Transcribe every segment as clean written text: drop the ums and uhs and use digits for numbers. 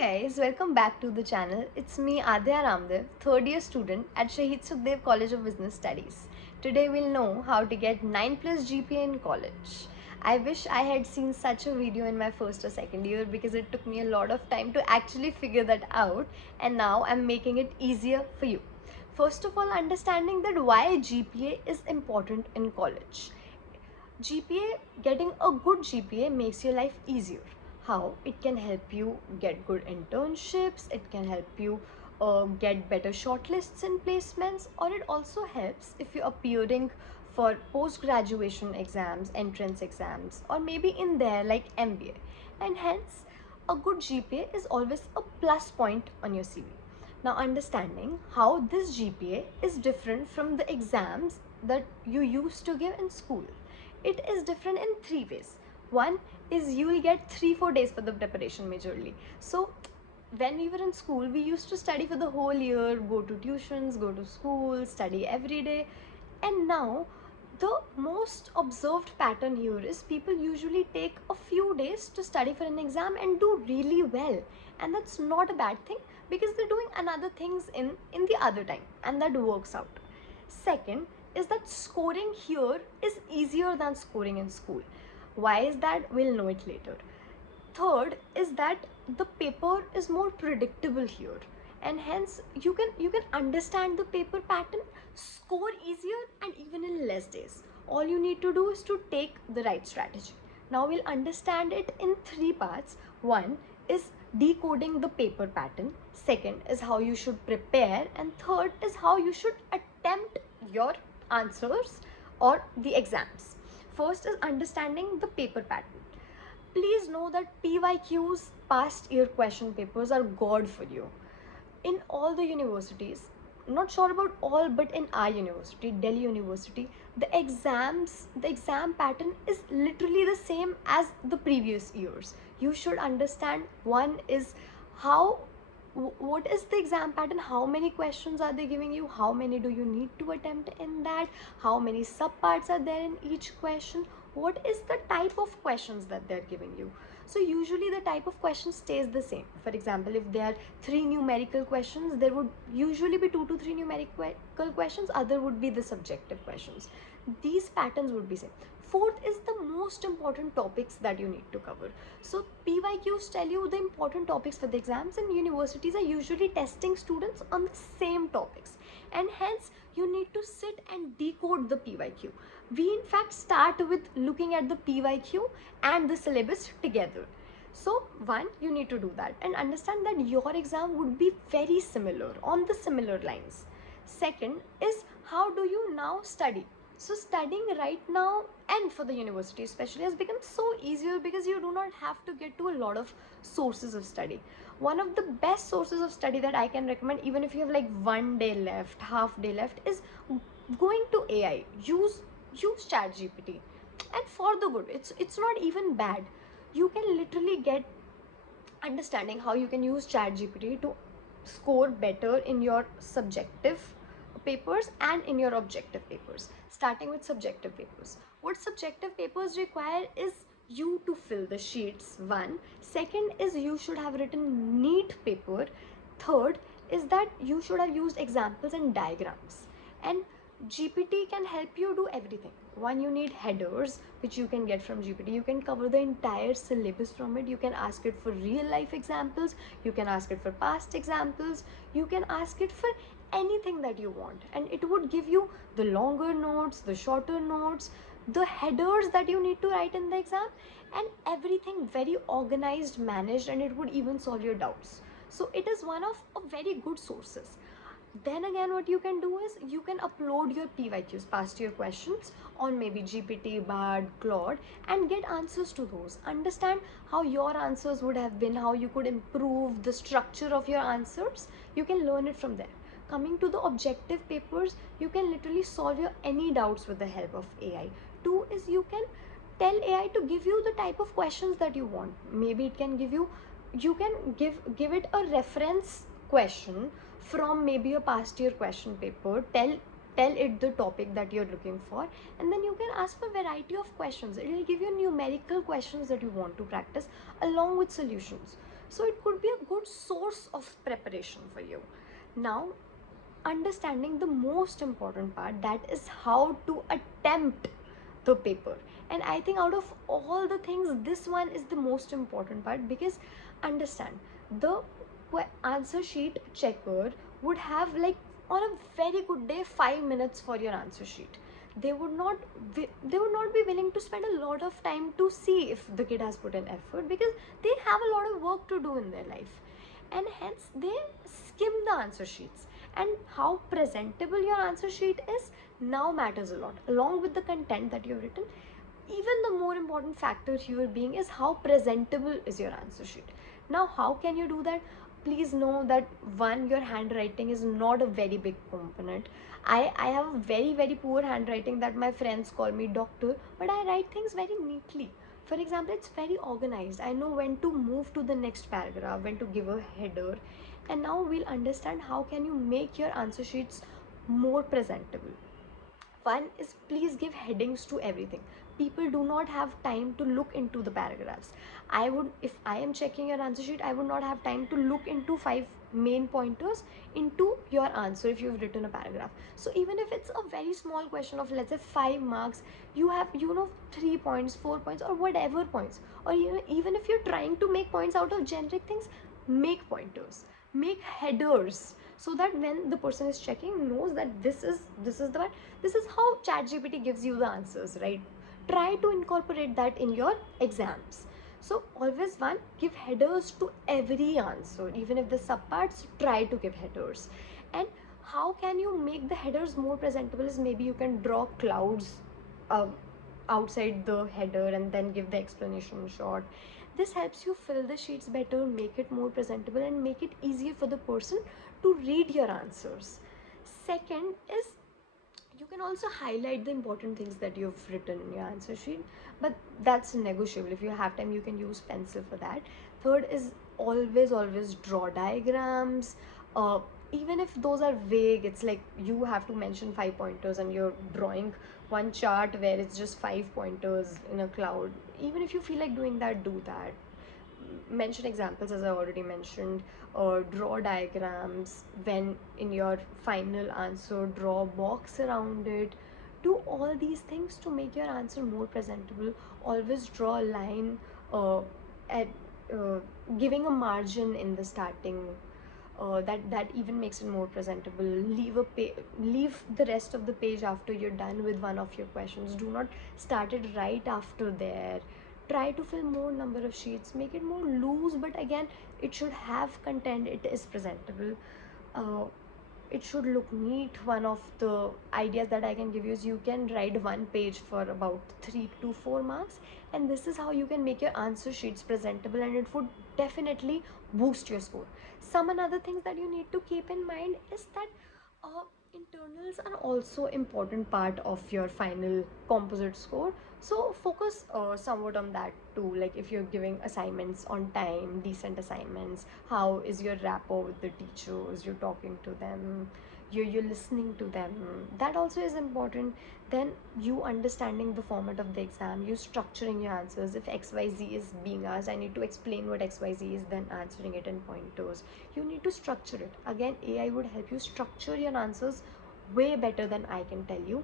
guys, welcome back to the channel. It's me Adya Ramdev, third year student at Shahid Sukhdev College of Business Studies. Today we'll know how to get 9 plus GPA in college. I wish I had seen such a video in my first or second year because it took me a lot of time to actually figure that out, and now I'm making it easier for you. First of all, understanding that why GPA is important in college. GPA, getting a good GPA makes your life easier. How? It can help you get good internships, it can help you get better shortlists and placements, or it also helps if you're appearing for post-graduation exams, entrance exams, or maybe in there like MBA. And hence, a good GPA is always a plus point on your CV. Now, understanding how this GPA is different from the exams that you used to give in school. It is different in three ways. One is you will get 3-4 days for the preparation majorly. So when we were in school, we used to study for the whole year, go to tuitions, go to school, study every day. And now the most observed pattern here is people usually take a few days to study for an exam and do really well. And that's not a bad thing because they're doing another things in the other time, and that works out. Second is that scoring here is easier than scoring in school. Why is that? We'll know it later. Third is that the paper is more predictable here, and hence you can understand the paper pattern, score easier, and even in less days. All you need to do is to take the right strategy. Now we'll understand it in three parts. One is decoding the paper pattern, second is how you should prepare, and third is how you should attempt your answers or the exams. First is understanding the paper pattern. Please know that PYQs, past year question papers, are God for you. In all the universities, not sure about all, but in our university, Delhi University, the exam pattern is literally the same as the previous years. You should understand, one is what is the exam pattern, how many questions are they giving you, how many do you need to attempt in that, how many subparts are there in each question, what is the type of questions that they're giving you. So usually the type of question stays the same. For example, if there are 3 numerical questions, there would usually be 2 to 3 numerical questions, other would be the subjective questions. These patterns would be same. Fourth is the most important topics that you need to cover. So PYQs tell you the important topics for the exams, and universities are usually testing students on the same topics, and hence you need to sit and decode the PYQ. We in fact start with looking at the PYQ and the syllabus together. So one, you need to do that and understand that your exam would be very similar, on the similar lines. Second is how do you now study. So studying right now and for the university especially has become so easier because you do not have to get to a lot of sources of study. One of the best sources of study that I can recommend, even if you have like 1 day left, half day left, is going to AI. Use ChatGPT, and for the good. It's not even bad. You can literally get understanding how you can use ChatGPT to score better in your subjective papers and in your objective papers. Starting with subjective papers, what subjective papers require is you to fill the sheets. One, second is you should have written neat paper. Third is that you should have used examples and diagrams, and GPT can help you do everything. One, you need headers, which you can get from GPT. You can cover the entire syllabus from it. You can ask it for real life examples. You can ask it for past examples. You can ask it for anything that you want. And it would give you the longer notes, the shorter notes, the headers that you need to write in the exam, and everything very organized, managed, and it would even solve your doubts. So it is one of a very good sources. Then again, what you can do is you can upload your PYQs, past year questions, on maybe GPT, Bard, Claude, and get answers to those. Understand how your answers would have been, how you could improve the structure of your answers. You can learn it from there. Coming to the objective papers, you can literally solve your any doubts with the help of AI. Two is you can tell AI to give you the type of questions that you want. Maybe it can give you can give it a reference question from maybe a past year question paper. Tell it the topic that you're looking for, and then you can ask for variety of questions. It will give you numerical questions that you want to practice along with solutions. So it could be a good source of preparation for you. Now, understanding the most important part, that is how to attempt the paper. And I think out of all the things, this one is the most important part, because understand, the answer sheet checker would have, like, on a very good day, 5 minutes for your answer sheet. They would not they would not be willing to spend a lot of time to see if the kid has put in effort, because they have a lot of work to do in their life, and hence they skim the answer sheets. And how presentable your answer sheet is now matters a lot, along with the content that you've written. Even the more important factor here being is how presentable is your answer sheet. Now, how can you do that? Please know that, one, your handwriting is not a very big component. I have a very, very poor handwriting that my friends call me doctor, but I write things very neatly. For example, it's very organized. I know when to move to the next paragraph, when to give a header. And now we'll understand how can you make your answer sheets more presentable. One is, please give headings to everything. People do not have time to look into the paragraphs. If I am checking your answer sheet, I would not have time to look into 5 main pointers into your answer if you've written a paragraph. So even if it's a very small question of, let's say, 5 marks, you have 3 points, 4 points, or whatever points. Or even if you're trying to make points out of generic things, make pointers, make headers, so that when the person is checking, knows that this is how ChatGPT gives you the answers, right? Try to incorporate that in your exams. So always, one, give headers to every answer. Even if the subparts, try to give headers. And how can you make the headers more presentable is, maybe you can draw clouds uh, outside the header and then give the explanation short. This helps you fill the sheets better, make it more presentable, and make it easier for the person to read your answers. Second is, you can also highlight the important things that you've written in your answer sheet, but that's negotiable. If you have time, you can use pencil for that. Third is, always draw diagrams. Even if those are vague, it's like you have to mention 5 pointers and you're drawing one chart where it's just 5 pointers in a cloud. Even if you feel like doing that, do that. Mention examples, as I already mentioned, or draw diagrams. When in your final answer, draw a box around it. Do all these things to make your answer more presentable. Always draw a line, at uh, giving a margin in the starting. That even makes it more presentable. Leave the rest of the page after you're done with one of your questions. Do not start it right after there. Try to fill more number of sheets, make it more loose, but again, it should have content, it is presentable. uh, it should look neat. One of the ideas that I can give you is, you can write one page for about 3 to 4 marks, and this is how you can make your answer sheets presentable, and it would definitely boost your score. Some another things that you need to keep in mind is that uh, internals are also important part of your final composite score. So focus somewhat on that too. Like, if you're giving assignments on time, decent assignments, how is your rapport with the teachers, you're talking to them, you're listening to them, that also is important. Then you understanding the format of the exam, you structuring your answers. If XYZ is being asked, I need to explain what XYZ is, then answering it in pointers. You need to structure it. Again, AI would help you structure your answers way better than I can tell you.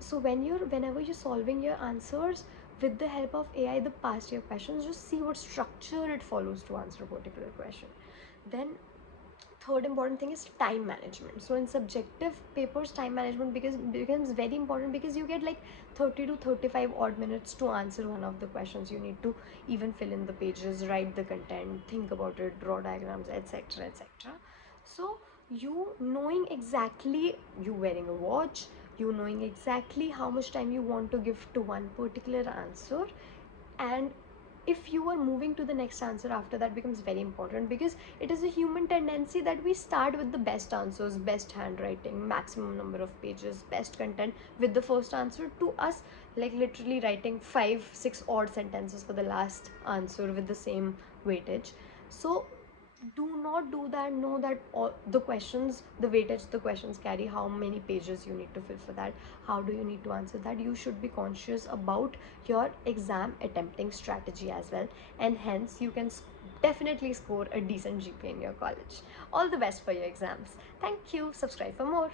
So whenever you're solving your answers with the help of AI, the past year questions, just see what structure it follows to answer a particular question. Then third important thing is time management. So in subjective papers, time management becomes very important, because you get like 30 to 35 odd minutes to answer one of the questions. You need to even fill in the pages, write the content, think about it, draw diagrams, etc, etc. So you knowing exactly, you wearing a watch, you knowing exactly how much time you want to give to one particular answer, and if you are moving to the next answer after that, becomes very important, because it is a human tendency that we start with the best answers, best handwriting, maximum number of pages, best content with the first answer, to us like literally writing 5 6 odd sentences for the last answer with the same weightage. So do not do that. Know that all the questions, the weightage the questions carry, how many pages you need to fill for that, how do you need to answer that. You should be conscious about your exam attempting strategy as well, and hence you can definitely score a decent GPA in your college. All the best for your exams. Thank you. Subscribe for more.